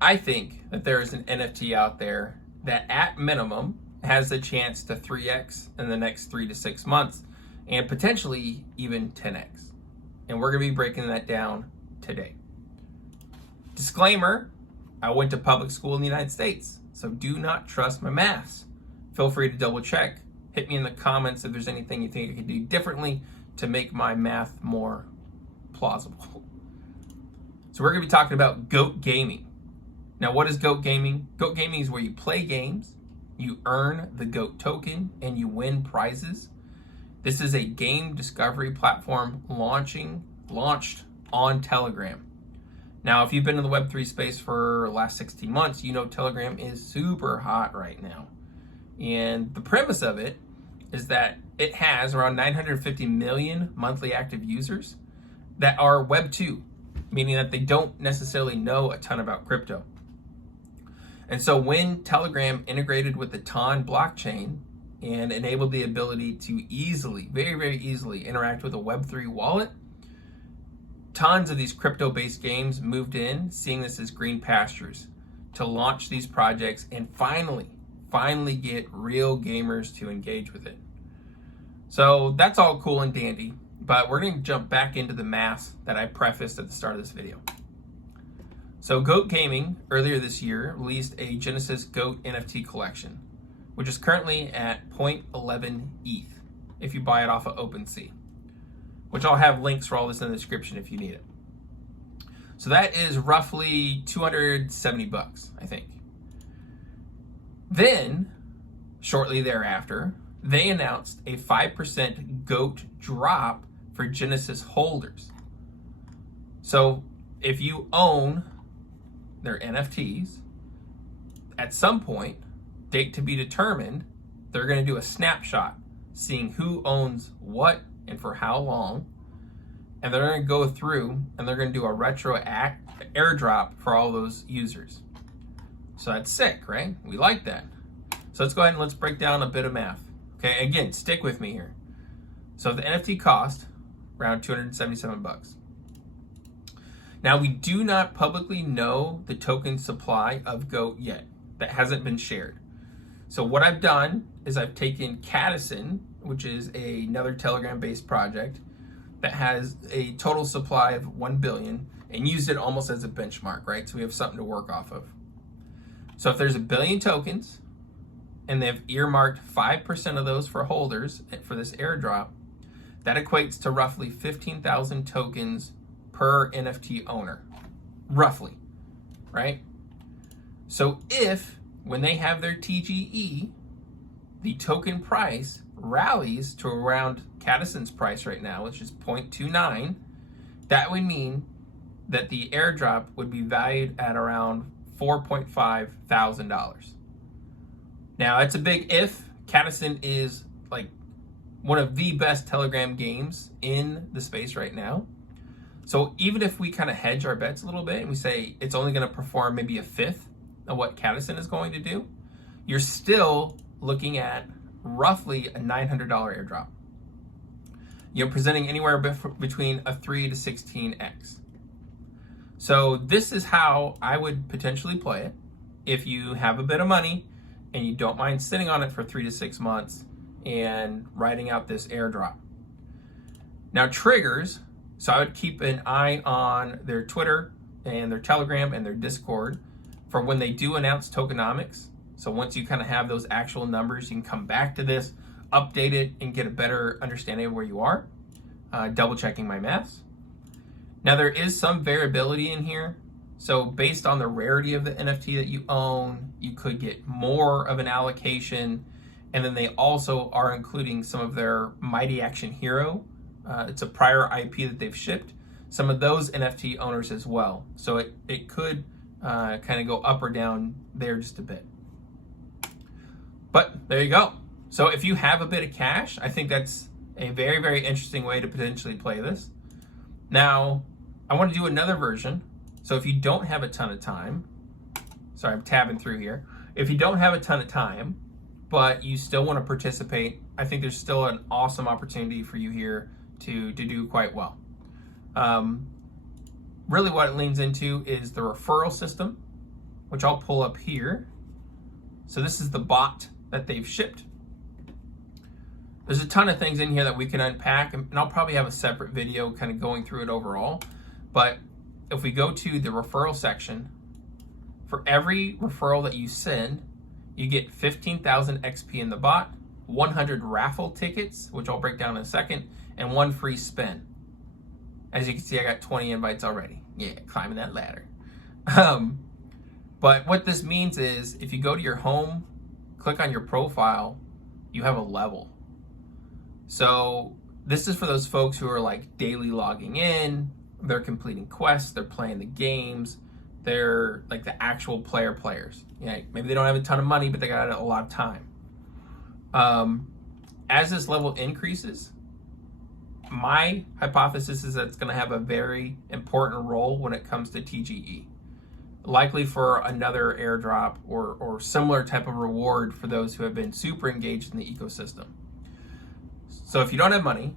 I think that there is an NFT out there that at minimum has the chance to 3x in the next 3 to 6 months and potentially even 10x. And we're going to be breaking that down today. Disclaimer, I went to public school in the United States, so do not trust my maths. Feel free to double check. Hit me in the comments if there's anything you think I could do differently to make my math more plausible. So we're going to be talking about GOAT Gaming. Now, what is GOAT Gaming? GOAT Gaming is where you play games, you earn the GOAT token, and you win prizes. This is a game discovery platform launched on Telegram. Now, if you've been in the Web3 space for the last 16 months, you know Telegram is super hot right now. And the premise of it is that it has around 950 million monthly active users that are Web 2, meaning that they don't necessarily know a ton about crypto. And so when Telegram integrated with the TON blockchain and enabled the ability to easily, very, very easily interact with a Web3 wallet, tons of these crypto-based games moved in, seeing this as green pastures, to launch these projects and finally get real gamers to engage with it. So that's all cool and dandy, but we're going to jump back into the math that I prefaced at the start of this video. So GOAT Gaming earlier this year released a Genesis GOAT NFT collection, which is currently at 0.11 ETH if you buy it off of OpenSea, which I'll have links for all this in the description if you need it. So that is roughly 270 bucks, I think. Then, shortly thereafter, they announced a 5% GOAT drop for Genesis holders. So if you own their NFTs, at some point, date to be determined, they're going to do a snapshot, seeing who owns what and for how long, and they're going to go through and they're going to do a retro airdrop for all those users. So that's sick, right? We like that. So let's go ahead and let's break down a bit of math. Okay, again, stick with me here. So the NFT cost around 277 bucks. Now, we do not publicly know the token supply of GOAT yet. That hasn't been shared. So what I've done is I've taken Cadison, which is another Telegram-based project that has a total supply of 1 billion, and used it almost as a benchmark, right? So we have something to work off of. So if there's 1 billion tokens, and they've earmarked 5% of those for holders for this airdrop, that equates to roughly 15,000 tokens per NFT owner, roughly, right? So if, when they have their TGE, the token price rallies to around Cadison's price right now, which is 0.29, that would mean that the airdrop would be valued at around $4.5 thousand. Now, that's a big if. Cadison is like one of the best Telegram games in the space right now. So even if we kind of hedge our bets a little bit and we say it's only going to perform maybe a fifth of what Cadison is going to do, you're still looking at roughly a $900 airdrop. You're presenting anywhere between a 3 to 16x. So this is how I would potentially play it if you have a bit of money and you don't mind sitting on it for 3 to 6 months and writing out this airdrop. Now, triggers, so I would keep an eye on their Twitter and their Telegram and their Discord for when they do announce tokenomics. So once you kind of have those actual numbers, you can come back to this, update it, and get a better understanding of where you are, double checking my maths. Now, there is some variability in here. So based on the rarity of the NFT that you own, you could get more of an allocation. And then they also are including some of their Mighty Action Hero. It's a prior IP that they've shipped. Some of those NFT owners as well. So it could kind of go up or down there just a bit. But there you go. So if you have a bit of cash, I think that's a very, very interesting way to potentially play this. Now, I want to do another version. So if you don't have a ton of time, sorry, I'm tabbing through here. If you don't have a ton of time, but you still want to participate, I think there's still an awesome opportunity for you here to do quite well. Really what it leans into is the referral system. which I'll pull up here. So this is the bot that they've shipped. There's a ton of things in here that we can unpack, and I'll probably have a separate video kind of going through it overall. But if we go to the referral section, for every referral that you send, you get 15,000 XP in the bot, 100 raffle tickets, which I'll break down in a second, and 1 free spin. As you can see, I got 20 invites already. Yeah, climbing that ladder. But what this means is if you go to your home, click on your profile, you have a level. So this is for those folks who are like daily logging in, they're completing quests, they're playing the games, they're like the actual players. Yeah, maybe they don't have a ton of money, but they got a lot of time. As this level increases, my hypothesis is that it's going to have a very important role when it comes to TGE. Likely for another airdrop or similar type of reward for those who have been super engaged in the ecosystem. So if you don't have money,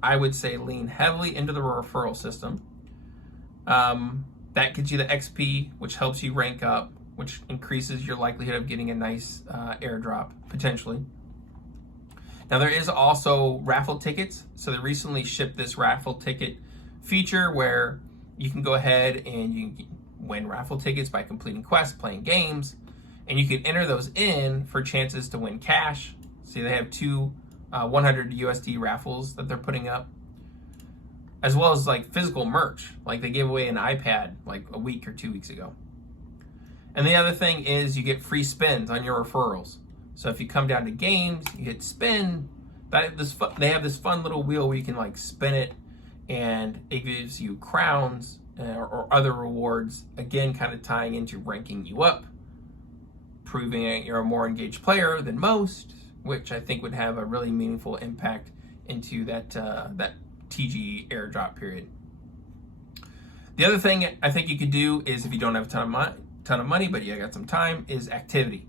I would say lean heavily into the referral system. That gets you the XP, which helps you rank up, which increases your likelihood of getting a nice airdrop, potentially. Now there is also raffle tickets. So they recently shipped this raffle ticket feature where you can go ahead and you can win raffle tickets by completing quests, playing games, and you can enter those in for chances to win cash. See, they have 2 100 USD raffles that they're putting up, as well as like physical merch. Like they gave away an iPad like a week or 2 weeks ago. And the other thing is you get free spins on your referrals. So if you come down to games, you hit spin. They have this fun little wheel where you can like spin it, and it gives you crowns or other rewards. Again, kind of tying into ranking you up, proving that you're a more engaged player than most, which I think would have a really meaningful impact into that TGE airdrop period. The other thing I think you could do is, if you don't have a ton of money, but you got some time, is activity.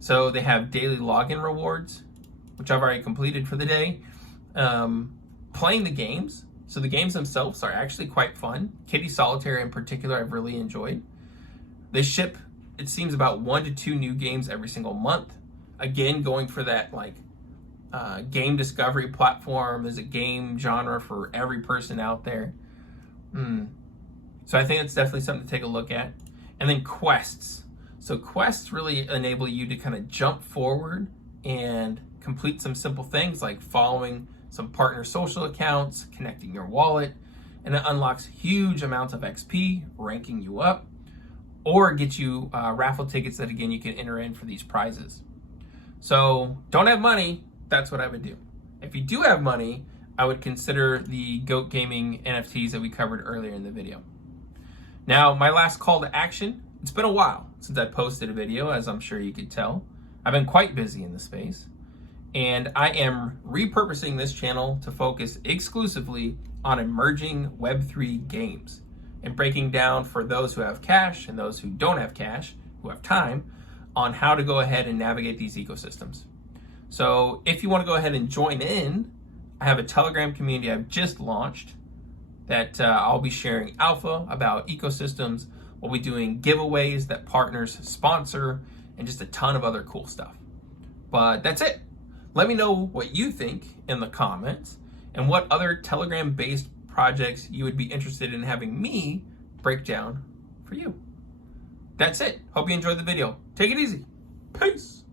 So they have daily login rewards, which I've already completed for the day. Playing the games. So the games themselves are actually quite fun. Kitty Solitaire in particular, I've really enjoyed. They ship, it seems, about 1 to 2 new games every single month. Again, going for that like game discovery platform. There's a game genre for every person out there. So I think it's definitely something to take a look at. And then quests. So quests really enable you to kind of jump forward and complete some simple things like following some partner social accounts, connecting your wallet, and it unlocks huge amounts of XP, ranking you up, or get you raffle tickets that, again, you can enter in for these prizes. So don't have money, that's what I would do. If you do have money, I would consider the Goat Gaming NFTs that we covered earlier in the video. Now, my last call to action, it's been a while since I posted a video, as I'm sure you could tell. I've been quite busy in the space, and I am repurposing this channel to focus exclusively on emerging Web3 games and breaking down, for those who have cash and those who don't have cash, who have time, on how to go ahead and navigate these ecosystems. So if you want to go ahead and join in, I have a Telegram community I've just launched that I'll be sharing alpha about ecosystems. We'll be doing giveaways that partners sponsor and just a ton of other cool stuff. But that's it. Let me know what you think in the comments and what other Telegram-based projects you would be interested in having me break down for you. That's it. Hope you enjoyed the video. Take it easy. Peace.